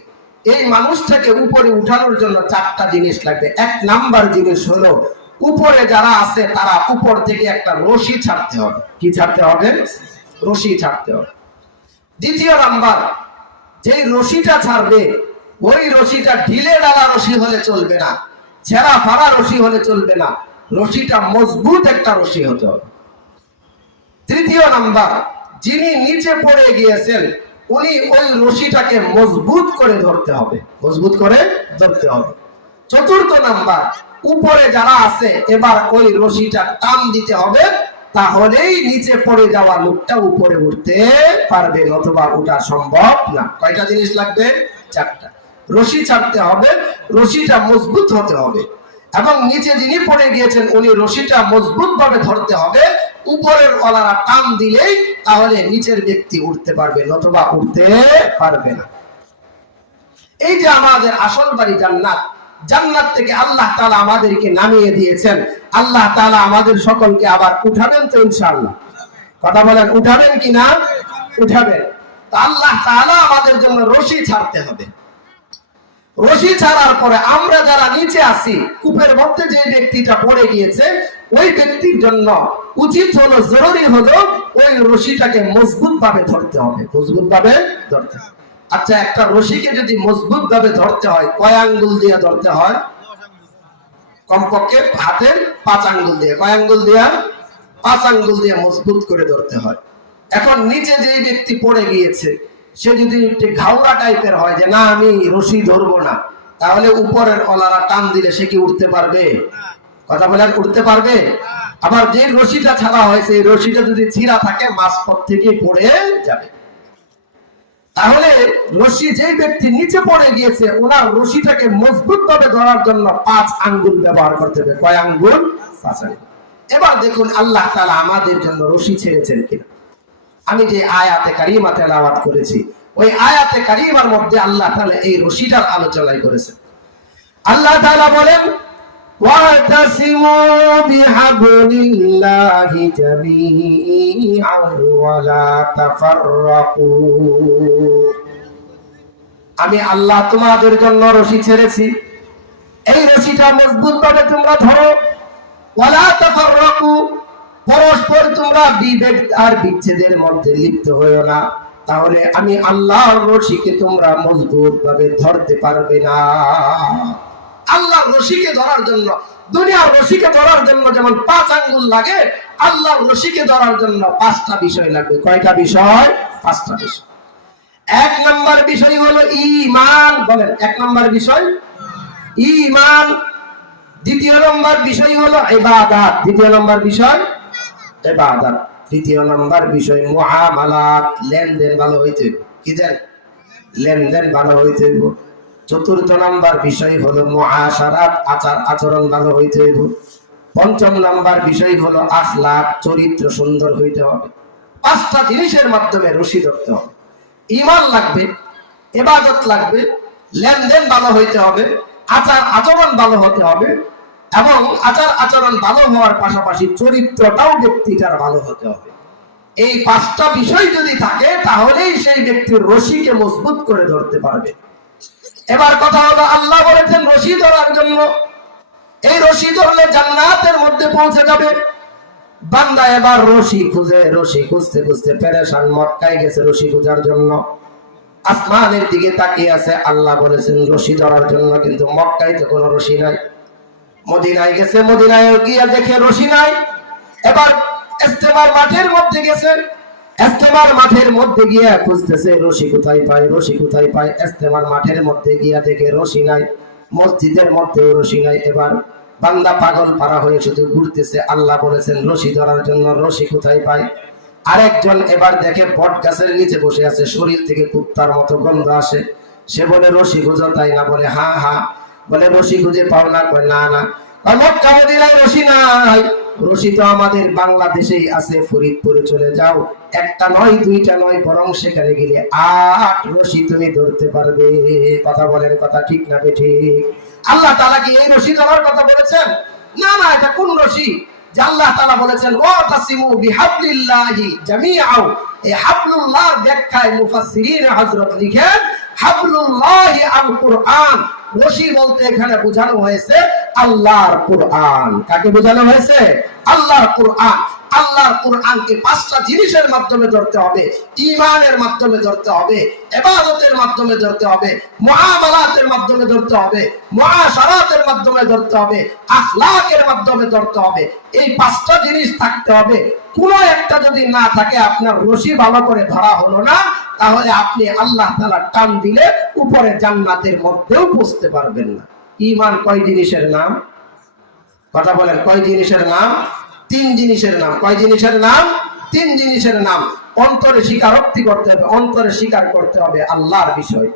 এই মানুষটাকে উপরে উঠানোর জন্য 4টা জিনিস লাগবে। 1 নাম্বার জিনিস হলো, উপরে যারা আছে তারা উপর থেকে একটা রশি ছাড়তে হবে। কি ছাড়তে হবে? রশি ছাড়তে হবে। 2য় নাম্বার, যেই রশিটা ছাড়বে ওই রশিটা ঢিলে ডালা রশি হলে চলবে না, ছেঁড়া ফাড়া রশি হলে চলবে না, রশিটা মজবুত একটা রশি হতে হবে। 3য় নাম্বার, যিনি নিচে পড়ে গিয়েছেন উনি ওই রশিটাকে মজবুত করে ধরতে হবে, মজবুত করে ধরতে হবে। চতুর্থ নাম্বার, উপরে যারা আছে এবার ওই রশিটা টান দিতে হবে, তাহলেই নিচে পড়ে যাওয়া লোকটা উপরে উঠতে পারবে, অথবা ওঠা সম্ভব না। কয়টা জিনিস লাগবে? চারটা। রশি ছাড়তে হবে, রশিটা মজবুত হতে হবে, এবং নিচে যিনি পড়ে গিয়েছেন উনি রশিটা মজবুত ভাবে ধরতে হবে। উপরের ওলারা টান দিলেই তাহলে নিচের ব্যক্তি উঠতে পারবে, অথবা উঠতে পারবে না। এই যে আমাদের আসল বাড়ি জান্নাত, জান্নাত থেকে আল্লাহ তাআলা আমাদেরকে নামিয়ে দিয়েছেন, আল্লাহ তাআলা আমাদের সকলকে আবার উঠাবেন তো ইনশাআল্লাহ? কথা বলেন, উঠাবেন কি না? উঠাবেন। তো আল্লাহ তাআলা আমাদের জন্য রশি ছাড়তে হবে। রশি ছাড়ার পরে আমরা যারা নিচে আছি, কূপের মধ্যে যে ব্যক্তিটা পড়ে গিয়েছে, ওই ব্যক্তির জন্য উচিত হলো, জরুরি হলো ওই রশিটাকে মজবুত ভাবে ধরতে হবে, মজবুত ভাবে ধরতে হবে। আচ্ছা, একটা রশিকে যদি মজবুত ভাবে ধরতে হয়, কয় আঙ্গুল দিয়ে ধরতে হয়? কমপক্ষে হাতের 5 আঙ্গুল দিয়ে। কয় আঙ্গুল দিয়ে? 5 আঙ্গুল দিয়ে মজবুত করে ধরতে হয়। এখন নিচে যে ব্যক্তি পড়ে গিয়েছে, সে যদি একটু ঘাওড়া টাইপের হয় যে না আমি রশি ধরবো না, তাহলে উপরের ওলারা টান দিলে সে কি উঠতে পারবে? কথা বলেন, উঠতে পারবে? আবার যে রশিটা ছাড়া হয়েছে, এই রশিটা যদি ছিঁড়া থাকে মাঝপথ থেকে পড়ে যাবে। তাহলে রশি যে ব্যক্তি নিচে পড়ে গিয়েছে, ওনার রশিটাকে মজবুত ভাবে ধরার জন্য 5 আঙ্গুল ব্যবহার করতে হবে। কয় আঙ্গুল? 5 আঙ্গুল। এবার দেখুন আল্লাহ তাআলা আমাদের জন্য রশি ছেড়েছেন কিনা। আমি যে আয়াতে কারিমা তেলাওয়াত করেছি, ওই আয়াতে কারিমার মধ্যে আল্লাহ তাআলা এই রশিটার আলোচনা করেছেন। আল্লাহ তাআলা বলেন, ওয়াতাসিমু বিহাবলিল্লাহি জামিআন ওয়া লা তাফাররাকু। আমি আল্লাহ তোমাদের জন্য রশি ছেড়েছি, এই রশিটা মজবুত ভাবে তোমরা ধরো। ওয়া লা তাফাররাকু, পরস্পর তোমরা বিভেদ আর বিচ্ছেদের মধ্যে লিপ্ত হইও না, তাহলে আমি আল্লাহর রশিকে তোমরা মজবুত ভাবে ধরতে পারবে না। আল্লাহর রশিকে ধরার জন্য, দুনিয়ার রশিকে ধরার জন্য যেমন 5 আঙ্গুল লাগে, আল্লাহর রশিকে ধরার জন্য 5টা বিষয় লাগবে। কয়টা বিষয়? 5টা বিষয়। 1 নম্বর বিষয় হলো ঈমান। বলেন, 1 নম্বর বিষয় ঈমান। দ্বিতীয় নম্বর বিষয় হলো ইবাদত। দ্বিতীয় নম্বর বিষয় ইবাদত। তৃতীয় নম্বর বিষয় মুআমালাত, লেনদেন ভালো হইতে হবে। কি দেন? লেনদেন ভালো হইতে হবে। চতুর্থ নম্বর বিষয় হলো মুআশারাত, আচার আচরণ ভালো হইতে হবে। পঞ্চম নম্বর বিষয় হলো আখলাক, চরিত্র সুন্দর হইতে হবে। 5টা জিনিসের মাধ্যমে রশি ধরতে হবে। ঈমান লাগবে, ইবাদত লাগবে, লেনদেন ভালো হইতে হবে, আচার আচরণ ভালো হতে হবে, এবং আচার আচরণ ভালো হওয়ার পাশাপাশি চরিত্রটাও ব্যক্তিটার ভালো হতে হবে। এই 5টা বিষয় যদি থাকে, তাহলেই সেই ব্যক্তির রশিকে মজবুত করে ধরতে পারবে। এবার কথা হলো, আল্লাহ বলেছেন রশি ধরার জন্য, এই রশি ধরলে জান্নাতের মধ্যে পৌঁছে যাবে। বান্দা এবার রশি খুঁজে, রশি খুঁজতে খুঁজতে পেরেশান, মক্কায় গেছে রশি খোঁজার জন্য, আসমানের দিকে তাকিয়ে আছে। আল্লাহ বলেছেন রশি ধরার জন্য, কিন্তু মক্কায় তো কোনো রশি নাই। মদিনায় গেছে, মদিনায় গিয়ে দেখে রশি নাই। এবার ইস্তেমার মাঠের মধ্যে গেছে, ইস্তেমার মাঠের মধ্যে গিয়ে খুঁজতেছে রশি কোথায় পায়, রশি কোথায় পায়। ইস্তেমার মাঠের মধ্যে গিয়ে দেখে রশি নাই, মসজিদের মধ্যেও রশি নাই। এবার বান্দা পাগল পারা হয়ে শুধু ঘুরতেছে। আল্লাহ বলেছেন রশি ধরার জন্য, রশি কোথায় পায়। আরেকজন এবার দেখে বট গাছের নিচে বসে আছে, শরীর থেকে কুত্তার মতো গন্ধ আসে। সে বলে রশি খুঁজো, তাই না? বলে হ্যাঁ হ্যাঁ। বলে রশি খুঁজে পাও না? কয় না না। মক্কা মদিনায় রশি নাই, রশি তো আমাদের বাংলাদেশেই আছে, ফরিদপুরে চলে যাও, একটা নয় দুইটা নয়, বরং সেখানে গেলে 8 রশি তুমি ধরতে পারবে। কথা বলেন, কথা ঠিক না ঠিক? আল্লাহ তাআলা কি এই রশি ধরার কথা বলেছেন? না না, এটা কোন রশি? যে আল্লাহ তাআলা বলেছেন ওয়াতাসিমু বিহাবলিল্লাহি জামিআন। এই হাবলুল্লাহর ব্যাখ্যায় মুফাসসিরিন হযরত লিখেন হাবলুল্লাহি আল কুরআন। রশি বলতে এখানে বোঝানো হয়েছে আল্লাহর কুরআন। কাকে বোঝানো হয়েছে? আল্লাহর কুরআন। আল্লাহর কুরআনকে 5টা জিনিসের মাধ্যমে ধরতে হবে। ঈমানের মাধ্যমে ধরতে হবে, ইবাদতের মাধ্যমে ধরতে হবে, মুআমালাতের মাধ্যমে ধরতে হবে, মুআশারাতের মাধ্যমে ধরতে হবে, আখলাকের মাধ্যমে ধরতে হবে। এই 5টা জিনিস থাকতে হবে। কোনো একটা যদি না থাকে, আপনার রশি ভালো করে ধরা হলো না, তাহলে আপনি আল্লাহ তাআলা টান দিলে উপরে জান্নাতের মধ্যেও পৌঁছতে পারবেন না। ঈমান কয় জিনিসের নাম? কথা বলেন, কয় জিনিসের নাম? তিন জিনিসের নাম। কয় জিনিসের নাম? তিন জিনিসের নাম। অন্তরে স্বীকারোক্তি করতে হবে, অন্তরে স্বীকার করতে হবে আল্লাহর বিষয়।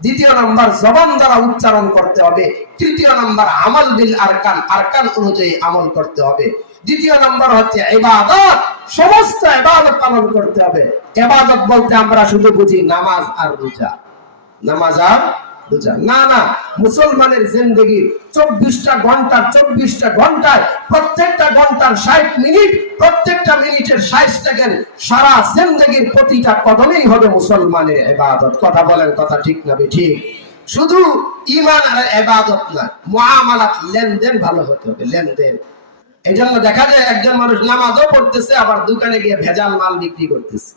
দ্বিতীয় নাম্বার জবান দ্বারা উচ্চারণ করতে হবে। তৃতীয় নাম্বার আমল বিল আরকান, আরকান অনুযায়ী আমল করতে হবে। দ্বিতীয় নাম্বার হচ্ছে ইবাদত, সমস্ত ইবাদত পালন করতে হবে। ইবাদত বলতে আমরা শুধু বুঝি নামাজ আর রোজা, নামাজ আর রোজা না, না। মুসলমানের জিন্দেগির 24টা ঘন্টা, 24টা ঘন্টায় প্রত্যেকটা ঘন্টার 60 মিনিট, প্রত্যেকটা মিনিটের 60 সেকেন্ড, সারা জিন্দেগির প্রতিটা কদমেই হবে মুসলমানের ইবাদত। কথা বলেন, কথা ঠিক না ঠিক? শুধু ঈমান আর ইবাদত না, মুআমালাত, লেনদেন ভালো হতে হবে, লেনদেন। এই জন্য দেখা যায় একজন মানুষ নামাজও পড়তেছে আবার দোকানে গিয়ে ভেজাল মাল বিক্রি করতেছে,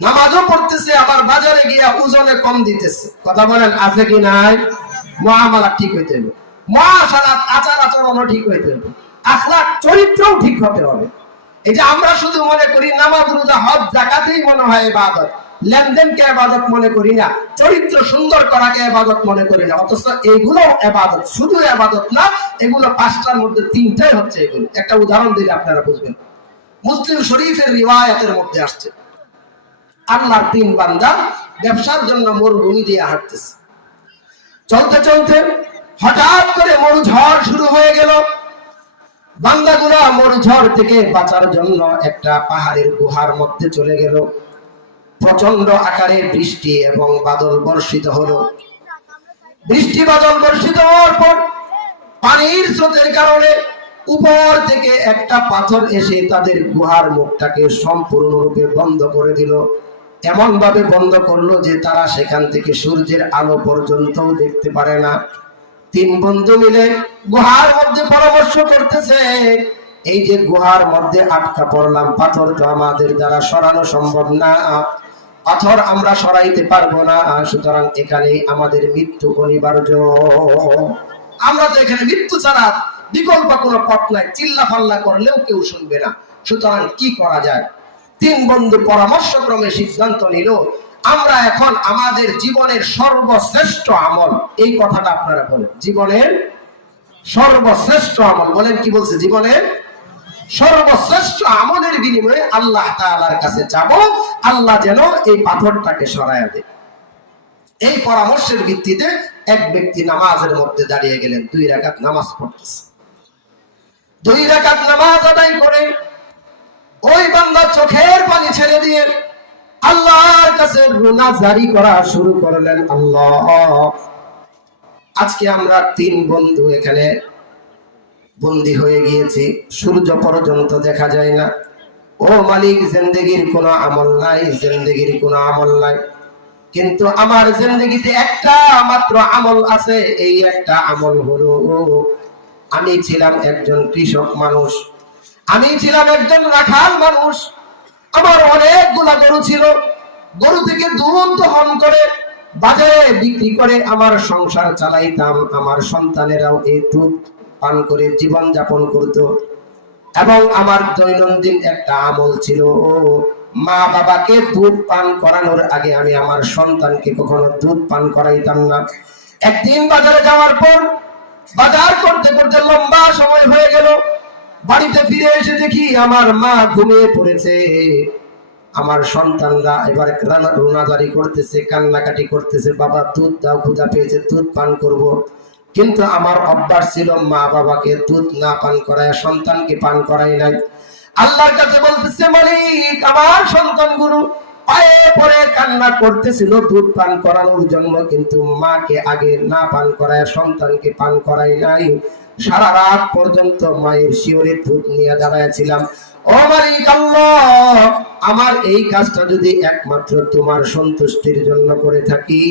নামাজও পড়তেছে আবার বাজারে গিয়ে ওজনে কম দিতেছে। কথা বলেন, আছে কি নাই? মুআমালা ঠিক হইতে হবে, মুআশারাত, আচার আচরণও ঠিক হইতে হবে, আখলাক, চরিত্রও ঠিক হতে হবে। এই যে আমরা শুধু মনে করি নামাজ রোজা হজ যাকাতই মনে হয় ইবাদত, লেনদেনকে ইবাদত মনে করি না, চরিত্র সুন্দর করাকে ইবাদত মনে করি না, অথচ এইগুলো ইবাদত। শুধু ইবাদত না, এগুলো পাঁচটার মধ্যে তিনটাই হচ্ছে এগুলো। একটা উদাহরণ দিলে আপনারা বুঝবেন। মুসলিম শরীফের রিওয়ায়াতের মধ্যে আসছে, আল্লাহর তিন বান্দা ব্যবসার জন্য মরুভূমি দিয়ে হাঁটতেছে। চলতে চলতে হঠাৎ করে মরু ঝড় শুরু হয়ে গেল। বান্দাগুলা মরু ঝড় থেকে বাঁচার জন্য একটা পাহাড়ের গুহার মধ্যে চলে গেল। প্রচন্ড আকারে বৃষ্টি এবং বাদল বর্ষিত হলো। বৃষ্টি বাদল বর্ষিত হওয়ার পর পানির স্রোতের কারণে উপর থেকে একটা পাথর এসে তাদের গুহার মুখটাকে সম্পূর্ণরূপে বন্ধ করে দিল। এমন ভাবে বন্ধ করলো যে তারা সেখান থেকে সূর্যের আলো পর্যন্তও দেখতে পারে না। তিন বন্ধু মিলে গুহার মধ্যে পরামর্শ করতেছে, এই যে গুহার মধ্যে আটকা পড়লাম, পাথর তো আমাদের দ্বারা সরানো সম্ভব না, পাথর আমরা সরাইতে পারবো না, সুতরাং এখানে আমাদের মৃত্যু অনিবার্য। আমরা তো এখানে মৃত্যু ছাড়া বিকল্প কোনো পথ নাই, চিল্লা ফাল্লা করলেও কেউ শুনবে না, সুতরাং কি করা যায়? তিন বন্ধু পরামর্শক্রমে সিদ্ধান্ত নিল, আমরা এখন আমাদের জীবনের সর্বশ্রেষ্ঠ আমল, এই কথাটা আপনারা বলেন, জীবনের সর্বশ্রেষ্ঠ আমল বলেন, কি বলছে? জীবনের সর্বশ্রেষ্ঠ আমলের বিনিময়ে আল্লাহ তাআলার কাছে যাব, আল্লাহ যেন এই পাথরটাকে সরায়া দেয়। এই পরামর্শের ভিত্তিতে এক ব্যক্তি নামাজের মধ্যে দাঁড়িয়ে গেলেন, 2 রাকাত নামাজ পড়তেছে। 2 রাকাত নামাজ আদায় করে ওই বান্দা চোখের পানি ছেড়ে দিয়ে আল্লাহর কাছে রুনা জারি করা শুরু করলেন। আল্লাহ, আজকে আমরা 3 বন্ধু এখানে বন্দী হয়ে গিয়েছি, সূর্য পর্যন্ত দেখা যায় না। ও মালিক, জিন্দেগির কোনো আমল নাই, জিন্দেগির কোনো আমল নাই, কিন্তু আমার জিন্দেগিতে একটা মাত্র আমল আছে। এই একটা আমল হলো, আমি ছিলাম একজন কৃষক মানুষ, আমি ছিলাম একজন রাখাল মানুষ, আমার অনেকগুলা গরু ছিল। গরু থেকে দুধ দহন করে বাজারে বিক্রি করে আমার সংসার চালাইতাম। আমার সন্তানেরাও এই দুধ পান করে জীবন যাপন করত। এবং আমার দৈনন্দিন একটা আমল ছিল, মা বাবাকে দুধ পান করানোর আগে আমি আমার সন্তানকে কখনো দুধ পান করাইতাম না। একদিন বাজারে যাওয়ার পর বাজার করতে করতে লম্বা সময় হয়ে গেল। বাড়িতে ফিরে এসে দেখি আমার মা ঘুমিয়ে পড়েছে। আমার সন্তানরা এবার রোনাজারি করতেছে, কান্নাকাটি করতেছে, বাবা দুধ দাও, ক্ষুধা পেয়েছে, দুধ পান করব। কিন্তু আমার অভ্যাস ছিল মা বাবাকে দুধ না পান করায় সন্তানকে পান করাই নাই। আল্লাহর কাছে বলতেছে, মালিক, আমার সন্তানগুলো পায়ে পড়ে কান্না করতেছিল দুধ পান করানোর জন্য, কিন্তু মাকে আগে না পান করায় সন্তানকে পান করাই নাই। সারা রাত পর্যন্ত মায়ের শিওরে দুধ নিয়ে দাঁড়াইছিলাম। ও মালিক আল্লাহ, আমার এই কাজটা যদি একমাত্র তোমার সন্তুষ্টির জন্য করে থাকি,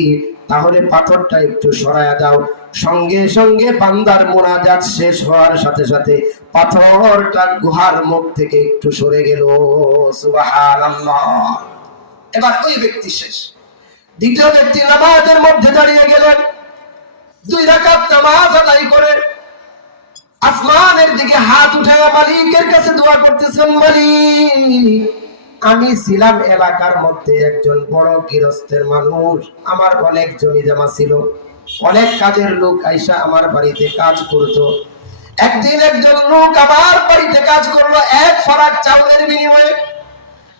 তাহলে পাথরটা একটু সরায়া দাও। সঙ্গে সঙ্গে বান্দার মুনাজাত শেষ হওয়ার সাথে সাথে পাথরটা গুহার মুখ থেকে একটু সরে গেল। সুবহানাল্লাহ। এবার ওই ব্যক্তি শেষ। দ্বিতীয় ব্যক্তি নামাজের মধ্যে দাঁড়িয়ে গেলেন, 2 রাকাত নামাজ আদায় করে আসমানের দিকে হাত উঠায় মালিকের কাছে দোয়া করতেছেন, মালিক, আমি ছিলাম এলাকার মধ্যে একজন বড় গৃহস্থের মানুষ, আমার অনেক জমি জমা ছিল, অনেক কাজের লোক আইসা আমার বাড়িতে কাজ করতো। একদিন একজন লোক আমার বাড়িতে কাজ করলো এক ফারাক চাউলের বিনিময়ে।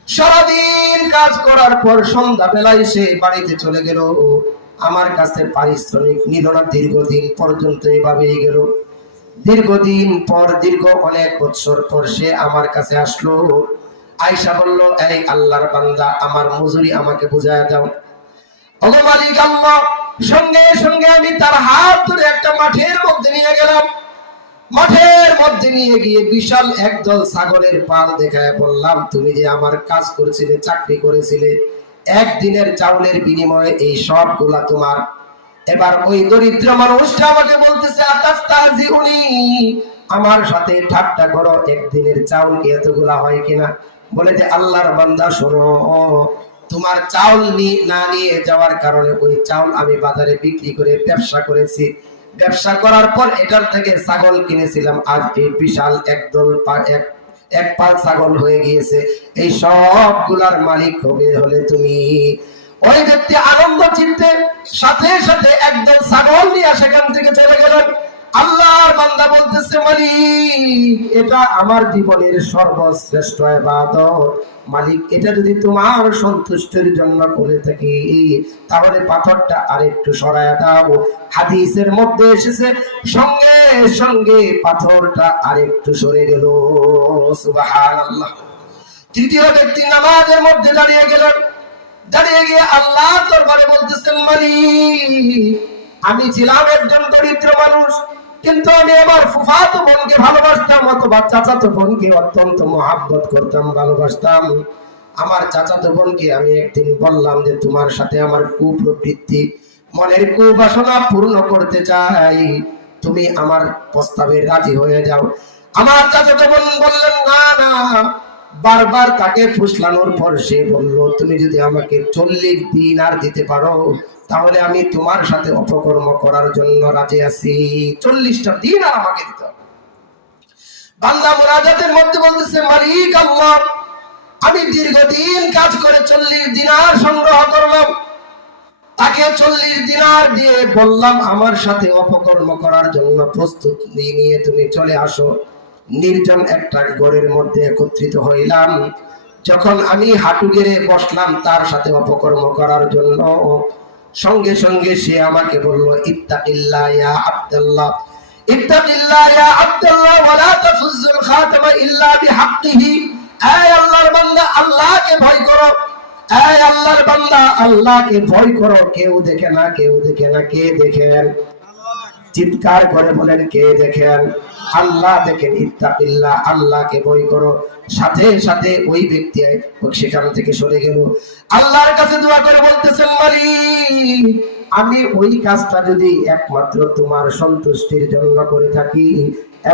সারাদিন কাজ করার পর সন্ধ্যা বেলায় সে বাড়িতে চলে গেল, আমার কাছে পারিশ্রমিক নিল না। দীর্ঘদিন পর্যন্ত এভাবেই গেল। দীর্ঘদিন পর, দীর্ঘ অনেক বছর পর সে আমার কাছে আসলো। আয়েশা বলল, এই আল্লাহর বান্দা, আমার মজুরি আমাকে বুঝায়া দাও। ওগো মালিক আল্লাহ। সঙ্গে সঙ্গে আমি তার হাত ধরে একটা মাঠের মধ্যে নিয়ে গেলাম। মাঠের মধ্যে নিয়ে গিয়ে বিশাল একদল ছাগলের পাল দেখায় বললাম, তুমি যে আমার কাজ করেছিলে, চাকরি করেছিলে, একদিনের চাউলের বিনিময়ে এই সবগুলা তোমার। এবার ওই দরিদ্র মানুষটা আমাকে বলতেছে, আতাস্তাহজিউনি, আমার সাথে ঠাট্টা করো, একদিনের চাউল কি এতগুলা হয় কিনা? বলে যে আল্লাহর বান্দা শোনো, তোমার চাউল না নিয়ে যাওয়ার কারণে ওই চাউল আমি বাজারে বিক্রি করে ব্যবসা করেছি। ব্যবসা করার পর এটার থেকে ছাগল কিনেছিলাম, আজ এই বিশাল একদল এক পাল ছাগল হয়ে গিয়েছে। এই সবগুলার মালিক হলে তুমি। ওই ব্যক্তি আনন্দ চিত্তে সাথে সাথে একদল ছাগল নিয়ে সেখান থেকে চলে গেলেন। আল্লাহর বান্দা বলতেছে, মালিক, এটা আমার জীবনের সর্বশ্রেষ্ঠ ইবাদত। মালিক, এটা যদি তোমার সন্তুষ্টির জন্য করে থাকি তাহলে পাথরটা আরেকটু সরায়া দাও। হাদিসের মধ্যে এসেছে সঙ্গে সঙ্গে পাথরটা আরেকটু সরে গেল। সুবহানাল্লাহ। তৃতীয় ব্যক্তি নামাজের মধ্যে দাঁড়িয়ে গেলেন। দাঁড়িয়ে গিয়ে আল্লাহর দরবারে বলতেছেন, মালিক, আমি ছিলাম একজন দরিদ্র মানুষ, কিন্তু আমি আমার ফুফাতো বোনকে ভালোবাসতাম, অথবা চাচাতো বোনকে অত্যন্ত মহাব্বত করতাম, ভালোবাসতাম। আমার চাচাতো বোনকে আমি একদিন বললাম যে তোমার সাথে আমার কুপ্রবৃত্তি, মনের কুবাসনা পূর্ণ করতে চাই, তুমি আমার প্রস্তাবে রাজি হয়ে যাও। আমার চাচাতো বোন বললেন, না না। বারবার তাকে ফুসলানোর পর সে বলল, তুমি যদি আমাকে 40 দিনার দিতে পারো তাহলে আমি তোমার সাথে অপকর্ম করার জন্য রাজি আছি। 40টা দিনার আমাকে দিতে হবে। বান্দা মুনাজাতের মধ্যে বলতেছে, মালিক আল্লাহ, আমি দীর্ঘদিন কাজ করে 40 দিনার সংগ্রহ করলাম। তাকে 40 দিনার দিয়ে বললাম, আমার সাথে অপকর্ম করার জন্য প্রস্তুত নিয়ে তুমি চলে আসো। নির্জন একটা ঘরের মধ্যে একত্রিত হইলাম। যখন আমি হাঁটু গেড়ে বসলাম তার সাথে অপকর্ম করার জন্য, সঙ্গে সঙ্গে সে আমাকে বলল, ইত্তাকিল্লাহ ইয়া আব্দুল্লাহ, ইত্তাকিল্লাহ ইয়া আব্দুল্লাহ ওয়ালা তাফুজ্জুল খাতামা ইল্লা বিহাক্কিহি। এই আল্লাহর বান্দা, আল্লাহকে ভয় করো। এই আল্লাহর বান্দা, আল্লাহকে ভয় করো। কেউ দেখে না, কেউ দেখে না। কে দেখেন? চিৎকার করে বলেন, কে দেখেন? আল্লাহ দেখেন। ইত্তাকিল্লাহ, আল্লাহকে ভয় করো। সাথে সাথে ওই ব্যক্তি সেখান থেকে সরে গেল। আল্লাহর কাছে দোয়া করে বলতেছেন, মালিক, আমি ওই কাজটা যদি একমাত্র তোমার সন্তুষ্টির জন্য করে থাকি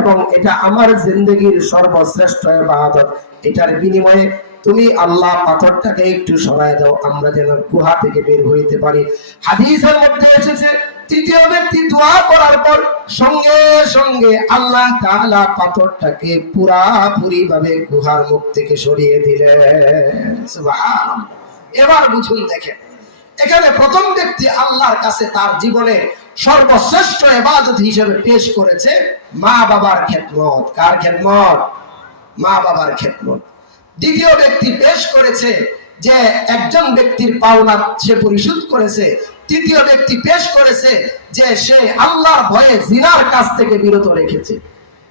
এবং এটা আমার জিন্দেগির সর্বশ্রেষ্ঠ ইবাদত, এটার বিনিময়ে তুমি আল্লাহ পাথরটাকে একটু সরায় দাও, আমরা যেন গুহা থেকে বের হইতে পারি। হাদিসের মধ্যে এসেছে, তৃতীয় ব্যক্তি দোয়া করার পর সঙ্গে সঙ্গে আল্লাহ তাআলা পাথরটাকে পুরাপুরি ভাবে গুহার মুখ থেকে সরিয়ে দিলেন। সুবহানাল্লাহ। এবার বুঝুন, দেখেন, এখানে প্রথম ব্যক্তি আল্লাহর কাছে তার জীবনে সর্বশ্রেষ্ঠ ইবাদত হিসেবে পেশ করেছে মা বাবার খেদমত। কার খেদমত? মা বাবার খেদমত। দ্বিতীয় ব্যক্তি পেশ করেছে যে একজন ব্যক্তির পাওনা সে পরিশোধ করেছে। তৃতীয় ব্যক্তি পেশ করেছে যে সে আল্লাহর ভয়ে জিনার কাছ থেকে বিরত রেখেছে।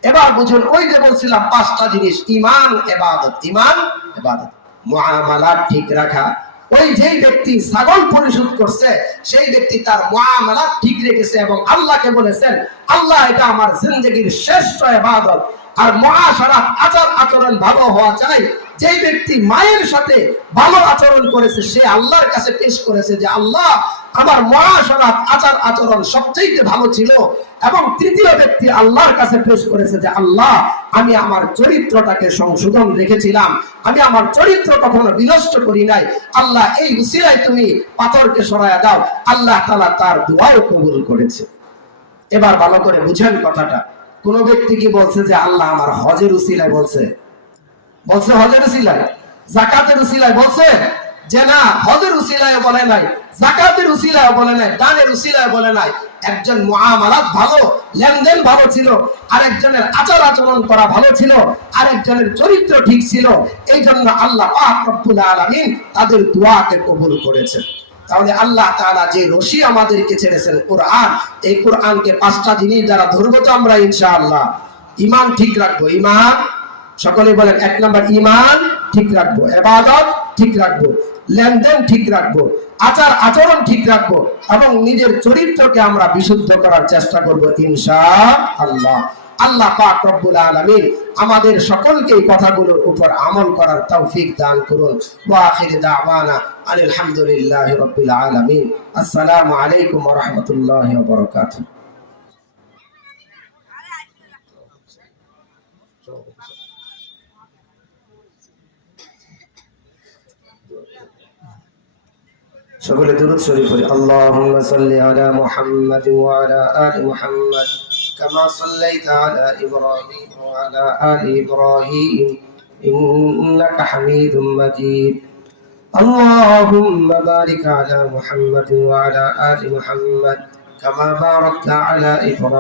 এবার বুঝুন, ওই যে বলছিলাম 5টা জিনিস, ঈমান, ইবাদত, ঈমান, ইবাদত, মুআমালাত ঠিক রাখা। ওই যেই ব্যক্তি ছাগল পরিশোধ করছে সেই ব্যক্তি তার মুআমালাত ঠিক রেখেছে এবং আল্লাহকে বলেছেন, আল্লাহ, এটা আমার জিন্দেগির শ্রেষ্ঠ ইবাদত। আর মুআশারাত, আচার আচরণ ভালো হওয়া চাই। যেই ব্যক্তি মায়ের সাথে ভালো আচরণ করেছে সে আল্লাহর কাছে পেশ করেছে যে আল্লাহ, আমার মুআশারাত, আচার আচরণ সবচেয়ে ভালো ছিল। এবং তৃতীয় ব্যক্তি আল্লাহর কাছে পেশ করেছে যে আল্লাহ, আমি আমার চরিত্রটাকে সংশোধন রেখেছিলাম, আমি আমার চরিত্র কখনো বিনষ্ট করি নাই। আল্লাহ, এই উসিলায় তুমি পাথরকে সরায়া দাও। আল্লাহ তাআলা তার দোয়াও কবুল করেছে। এবার ভালো করে বুঝেন কথাটা। কোন ব্যক্তি কি বলছে যে আল্লাহ আমার হজের উসিলায় বলছে? বলছে হজের উসিলায়? যাকাতের উসিলায় বলছে যে না, হজের উসিলায় বলে নাই, যাকাতের উসিলায় বলে নাই, দানের উসিলায় বলে নাই। একজন মুআমালাত ভালো, লেনদেন ভালো ছিল, আরেকজনের আচার আচরণ করা ভালো ছিল, আরেকজনের চরিত্র ঠিক ছিল। এই জন্য আল্লাহ পাক রব্বুল আলামিন তাদের দোয়াকে কবুল করেছেন। তাহলে আল্লাহ তাআলা যে রশি আমাদেরকে ছেড়েছেন কোরআন, এই কোরআনকে 5টা জিনিস দ্বারা ধরবো তো আমরা ইনশাআল্লাহ। ঈমান ঠিক রাখবো, ঈমান, সকলে বলেন 1 নাম্বার ঈমান ঠিক রাখবো, ইবাদত ঠিক রাখবো, লেনদেন ঠিক রাখবো, আচার আচরণ ঠিক রাখবো, এবং নিজের চরিত্রকে আমরা বিশুদ্ধ করার চেষ্টা করব ইনশাআল্লাহ। আল্লাহ পাক রব্বুল আলামিন আমাদের সকলকে এই কথাগুলোর উপর আমল করার তৌফিক দান করুন। ওয়া আখির দাওয়ানা আলহামদুলিল্লাহি রাব্বিল আলামিন। আসসালামু আলাইকুম ওয়া রাহমাতুল্লাহি ওয়া বারাকাতুহু। সকলে দুরূদ শরীফ পড়ি। আল্লাহুম্মা সাল্লি আলা মুহাম্মাদ ওয়া আলা আলি মুহাম্মাদ কামা সাল্লাইতা আলা ইব্রাহিম ওয়া আলা আলি ইব্রাহিম ইন্নাকা হামিদুম মাজিদ। আল্লাহুম্মা বারিক আলা মুহাম্মাদ ওয়া আলা আলি মুহাম্মাদ কামা বারাকতা আলা ইব্রাহিম